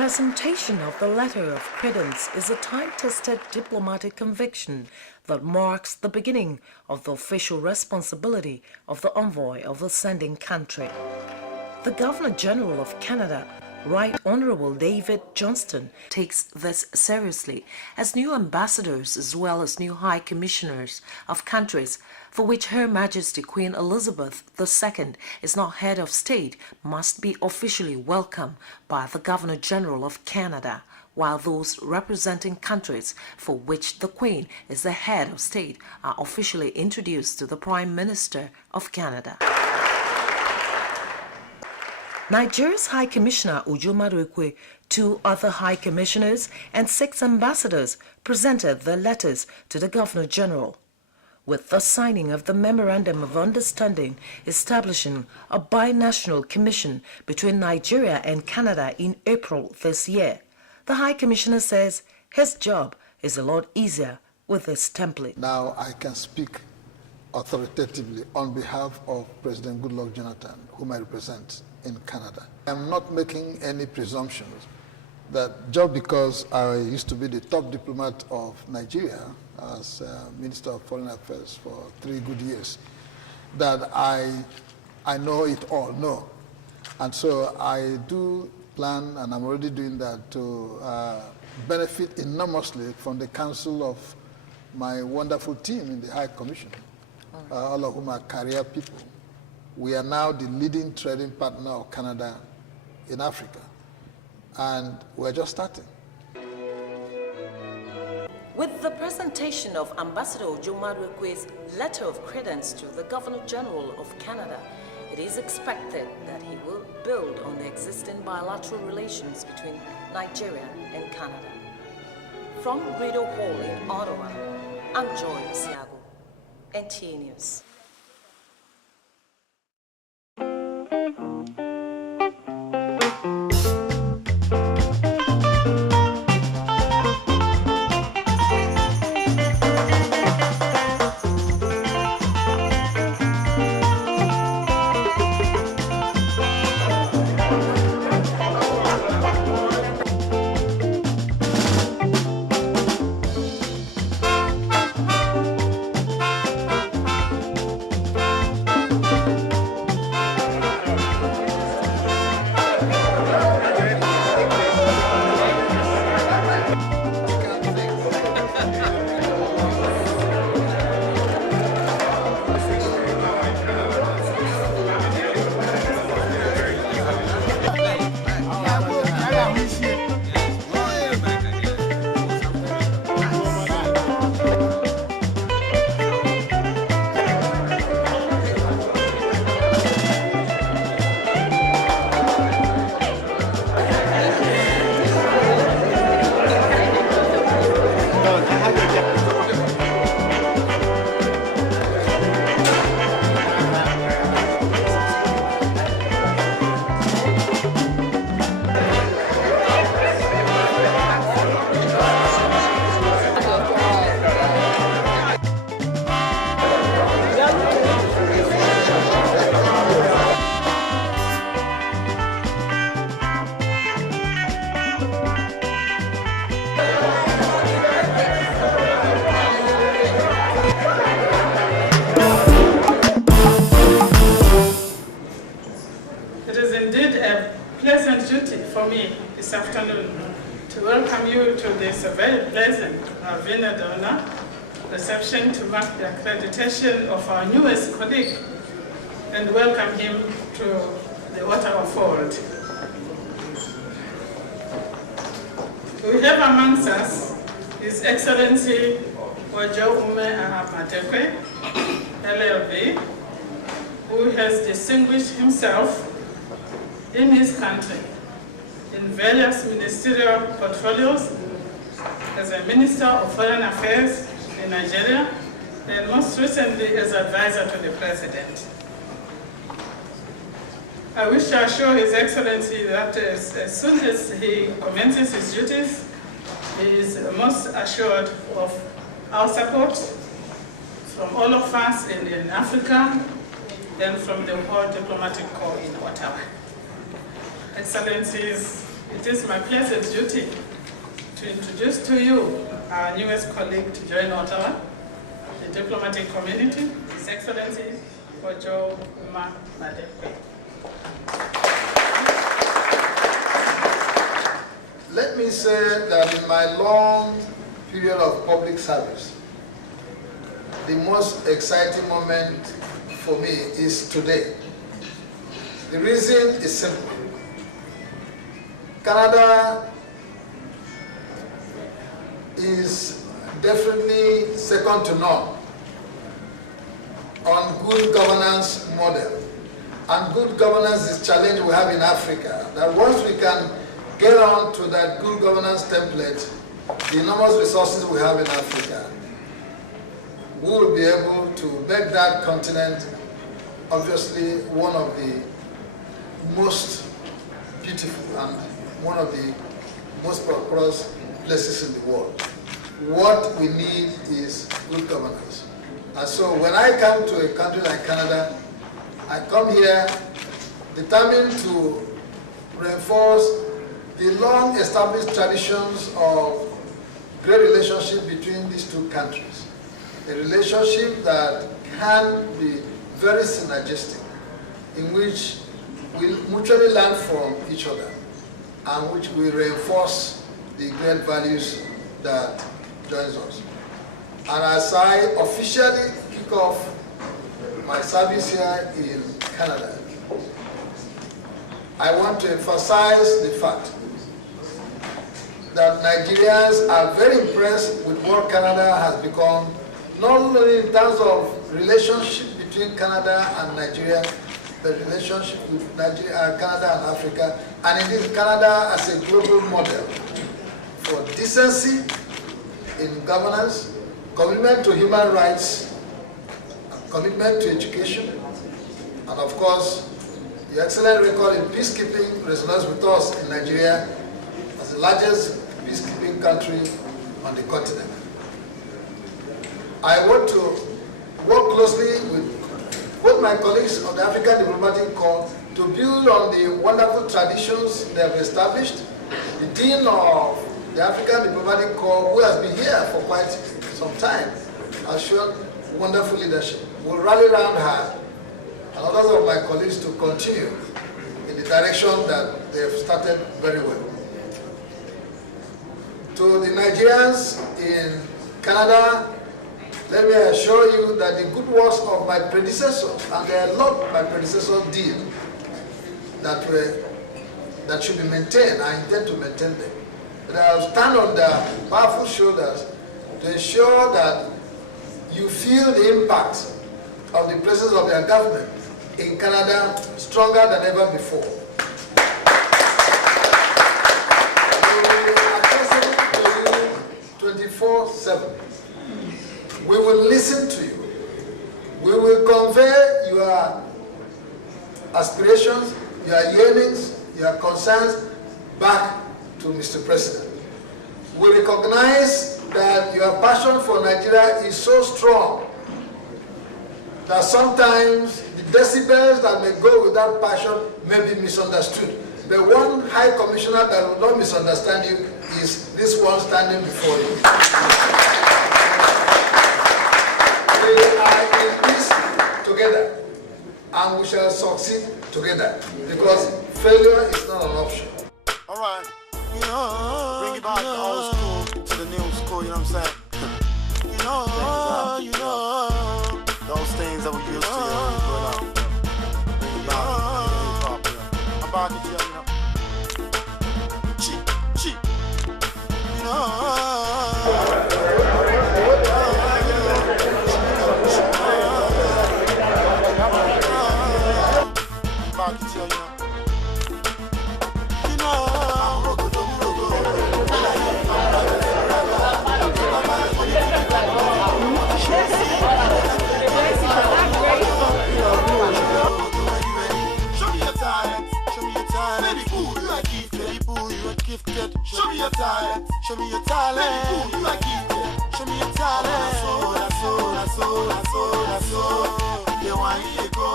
presentation of the letter of credence is a time-tested diplomatic conviction that marks the beginning of the official responsibility of the envoy of the sending country. The Governor-General of Canada, Right Honourable David JOHNSTON, takes this seriously, as new ambassadors as well as new high commissioners of countries for which Her Majesty Queen Elizabeth II is not head of state must be officially welcomed by the Governor-General of Canada, while those representing countries for which the Queen is the head of state are officially introduced to the Prime Minister of Canada. Nigeria's High Commissioner OJO MADUEKWE, 2 other High Commissioners and 6 ambassadors presented their letters to the Governor-General, with the signing of the Memorandum of Understanding establishing a binational commission between Nigeria and Canada in April this year. The High Commissioner says his job is a lot easier with this template. Now I can speak authoritatively on behalf of President Goodluck Jonathan, whom I represent in Canada. I'm not making any presumptions that just because I used to be the top diplomat of Nigeria as Minister of Foreign Affairs for 3 good years, that I know it all. No. And so I do plan, and I'm already doing that, to benefit enormously from the counsel of my wonderful team in the High Commission, all of whom are career people. We are now the leading trading partner of Canada in Africa, and we're just starting. With the presentation of Ambassador OJO MADUEKWE's letter of credence to the Governor-General of Canada, it is expected that he will build on the existing bilateral relations between Nigeria and Canada. From RIDEAU Hall in Ottawa, I'm Joy Siago, NTA News. For me this afternoon to welcome you to this very pleasant Vina Donna reception to mark the accreditation of our newest colleague and welcome him to the Ottawa fold. We have amongst us His Excellency OJO MADUEKWE, LLB, who has distinguished himself in his country in various ministerial portfolios as a Minister of Foreign Affairs in Nigeria and most recently as advisor to the President. I wish to assure His Excellency that as soon as he commences his duties, he is most assured of our support from all of us in Africa and from the whole diplomatic corps in Ottawa. Excellencies, it is my pleasant duty to introduce to you our newest colleague to join Ottawa, the diplomatic community, His Excellency OJO MADUEKWE. Let me say that in my long period of public service, the most exciting moment for me is today. The reason is simple. Canada is definitely second to none on good governance model. And good governance is a challenge we have in Africa. That once we can get on to that good governance template, the enormous resources we have in Africa, we will be able to make that continent obviously one of the most beautiful and one of the most prosperous places in the world. What we need is good governance. And so when I come to a country like Canada, I come here determined to reinforce the long-established traditions of great relationship between these two countries. A relationship that can be very synergistic, in which we mutually learn from each other and which we reinforce the great values that joins us. And as I officially kick off my service here in Canada, I want to emphasize the fact that Nigerians are very impressed with what Canada has become, not only in terms of relationship between Canada and Nigeria, the relationship with Canada and Africa, and indeed Canada as a global model for decency in governance, commitment to human rights, commitment to education, and of course, the excellent record in peacekeeping resonates with us in Nigeria as the largest peacekeeping country on the continent. I want to work closely with both my colleagues of the African Diplomatic Corps to build on the wonderful traditions they have established. The Dean of the African Diplomatic Corps, who has been here for quite some time, has shown wonderful leadership. We'll rally around her and others of my colleagues to continue in the direction that they have started very well. To the Nigerians in Canada, let me assure you that the good works of my predecessors, and there are a lot my predecessors did that should be maintained. I intend to maintain them. But I'll stand on their powerful shoulders to ensure that you feel the impact of the presence of their government in Canada stronger than ever before. We will be accessible to you 24/7. We will listen to you. We will convey your aspirations, your yearnings, your concerns back to Mr. President. We recognize that your passion for Nigeria is so strong that sometimes the decibels that may go with that passion may be misunderstood. The one High Commissioner that will not misunderstand you is this one standing before you. We are in this together, and we shall succeed together, because failure is not an option. All right, bring it back to old school, to the new school, you know what I'm saying? Those things that we used to, growing up. Bring it back, I'm back to you, cheap, back to you, Show me your talent, show me your talent. You are gifted. Show me your talent. That's all. They want you to go,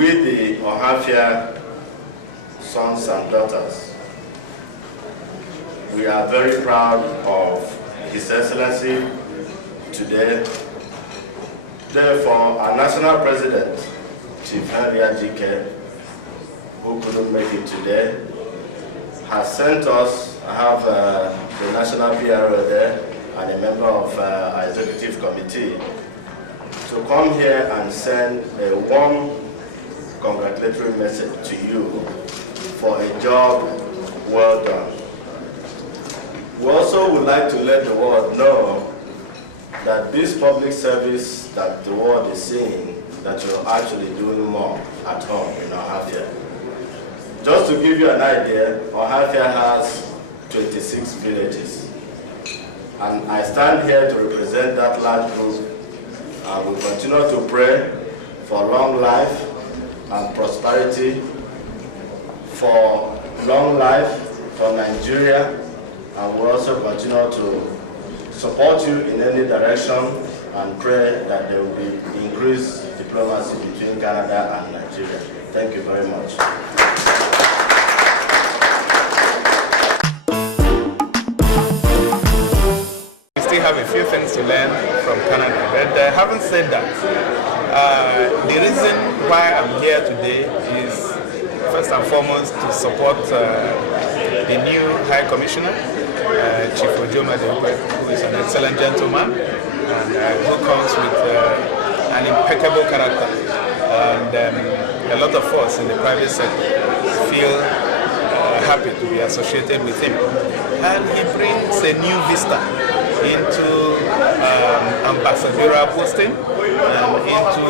we the Ohafia sons and daughters, we are very proud of His Excellency today. Therefore, our national president, Chief Henry Ajike, who couldn't make it today, has sent us. I have the national PRO there and a member of our executive committee to come here and send a warm congratulatory message to you for a job well done. We also would like to let the world know that this public service that the world is seeing, that you're actually doing more at home in Ohafia. Just to give you an idea, Ohafia has 26 villages. And I stand here to represent that large group, and we continue to pray for long life and prosperity, for long life for Nigeria, and we also continue to support you in any direction and pray that there will be increased diplomacy between Canada and Nigeria. Thank you very much. We still have a few things to learn from Canada, but having said that, the reason why I'm here today is first and foremost to support the new High Commissioner, Chief OJO MADUEKWE, who is an excellent gentleman and who comes with an impeccable character. And a lot of us in the private sector feel happy to be associated with him. And he brings a new vista into ambassadorial posting and into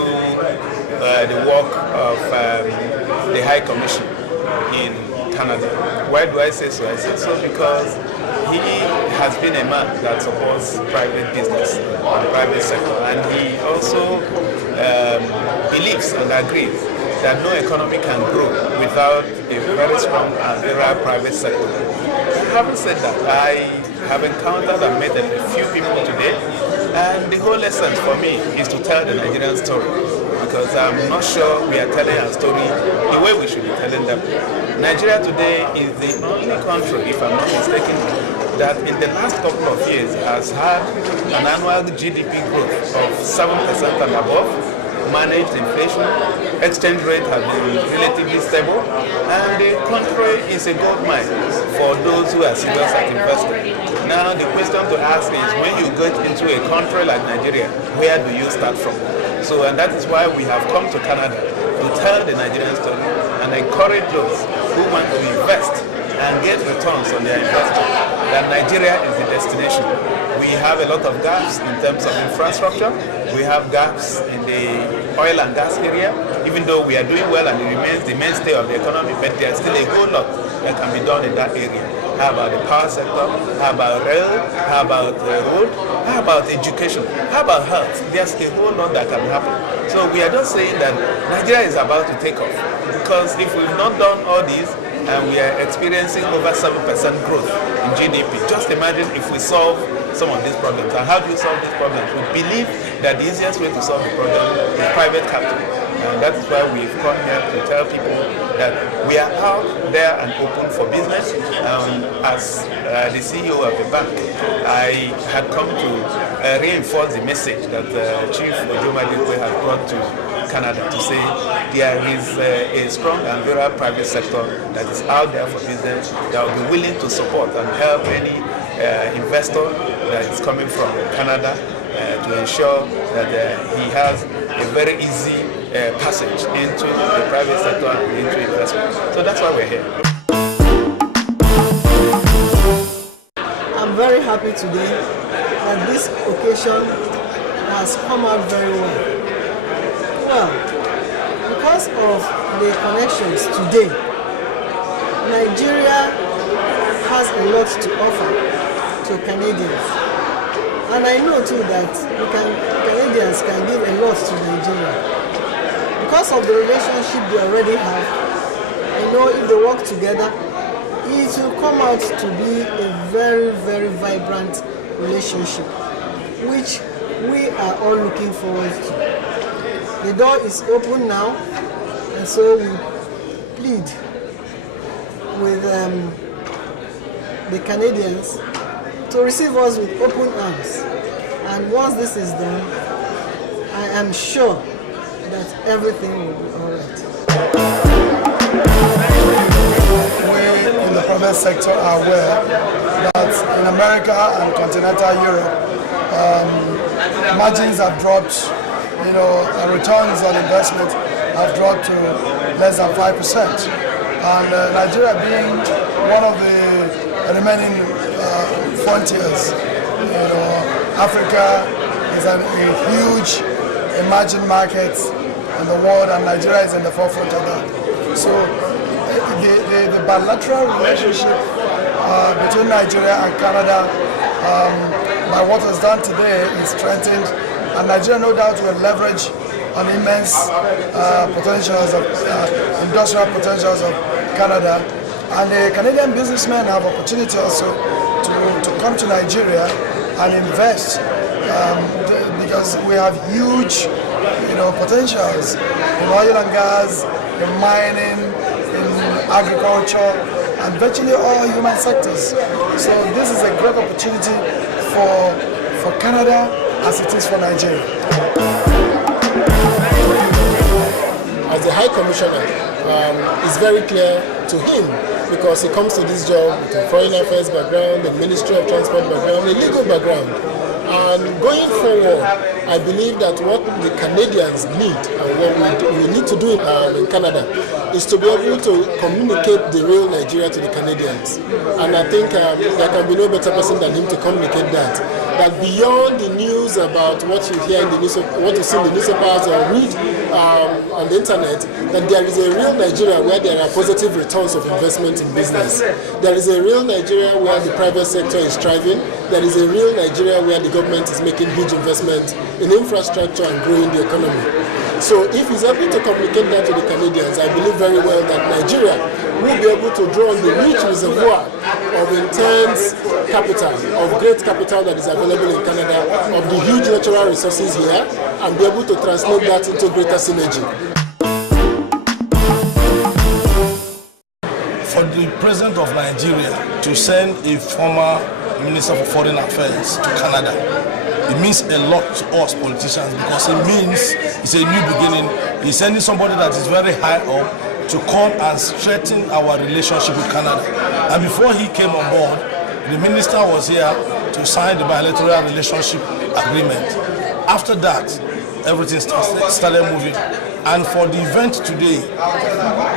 the work of the High Commission in Canada. Why do I say so? I say so because he has been a man that supports private business and private sector, and he also believes and agrees that no economy can grow without a very strong and virile private sector. Having said that, I have encountered and met a few people today, and the whole essence for me is to tell the Nigerian story, because I'm not sure we are telling our story the way we should be telling them. Nigeria today is the only country, if I'm not mistaken, that in the last couple of years has had an annual GDP growth of 7% and above, managed inflation, exchange rate has been relatively stable, and the country is a gold mine for those who are serious at investing. Now the question to ask is, when you get into a country like Nigeria, where do you start from? So, and that is why we have come to Canada to tell the Nigerian story and encourage those who want to invest and get returns on their investment, that Nigeria is the destination. We have a lot of gaps in terms of infrastructure. We have gaps in the oil and gas area, even though we are doing well and it remains the mainstay of the economy, but there's still a whole lot that can be done in that area. How about the power sector? How about rail? How about road? How about education? How about health? There's a whole lot that can happen. So we are just saying that Nigeria is about to take off, because if we've not done all these, and we are experiencing over 7% growth in GDP. Just imagine if we solve some of these problems. And how do you solve these problems? We believe that the easiest way to solve the problem is private capital. And that is why we've come here to tell people that we are out there and open for business. As the CEO of the bank, I had come to reinforce the message that Chief OJO MADUEKWE has brought to Canada, to say there is a strong and virile private sector that is out there for business, that will be willing to support and help any investor that is coming from Canada to ensure that he has a very easy passage into the private sector and into investment. So that's why we're here. I'm very happy today that this occasion has come out very well. Well, because of the connections today, Nigeria has a lot to offer to Canadians. And I know too that Canadians can give a lot to Nigeria. Because of the relationship they already have, I know if they work together, it will come out to be a very, very vibrant relationship, which we are all looking forward to. The door is open now, And so we plead with the Canadians to receive us with open arms. And once this is done, I am sure that everything will be all right. We in the private sector are aware that in America and continental Europe, margins have dropped, returns on investment have dropped to less than 5%. And Nigeria being one of the remaining frontiers, Africa is a huge emerging market in the world, and Nigeria is in the forefront of that. So the bilateral relationship between Nigeria and Canada, by what was done today, is strengthened, and Nigeria no doubt will leverage on immense potentials of industrial potentials of Canada, and the Canadian businessmen have opportunity also to come to Nigeria and invest because we have huge potentials in oil and gas, in mining, in agriculture, and virtually all human sectors. So this is a great opportunity for Canada as it is for Nigeria. As the High Commissioner, it's very clear to him, because he comes to this job with a foreign affairs background, a Ministry of Transport background, a legal background. And going forward, I believe that what the Canadians need and what we need to do in Canada is to be able to communicate the real Nigeria to the Canadians. And I think there can be no better person than him to communicate that. That beyond the news about what you hear in the news, what you see in the newspapers or read on the internet, that there is a real Nigeria where there are positive returns of investment in business. There is a real Nigeria where the private sector is thriving. There is a real Nigeria where the government is making huge investment in infrastructure and growing the economy. So if he's able to communicate that to the Canadians, I believe very well that Nigeria will be able to draw on the rich reservoir of intense capital, of great capital that is available in Canada, of the huge natural resources here, and be able to translate that into greater synergy. For the President of Nigeria to send a former Minister for Foreign Affairs to Canada, it means a lot to us politicians, because it means it's a new beginning. He's sending somebody that is very high up to come and strengthen our relationship with Canada. And before he came on board, the minister was here to sign the bilateral relationship agreement. After that, everything started moving. And for the event today,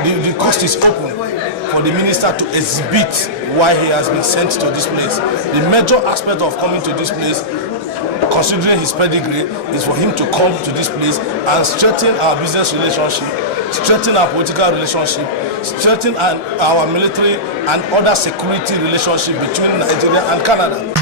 the coast is open for the minister to exhibit why he has been sent to this place. The major aspect of coming to this place, considering his pedigree, is for him to come to this place and strengthen our business relationship, strengthen our political relationship, strengthen our military and other security relationship between Nigeria and Canada.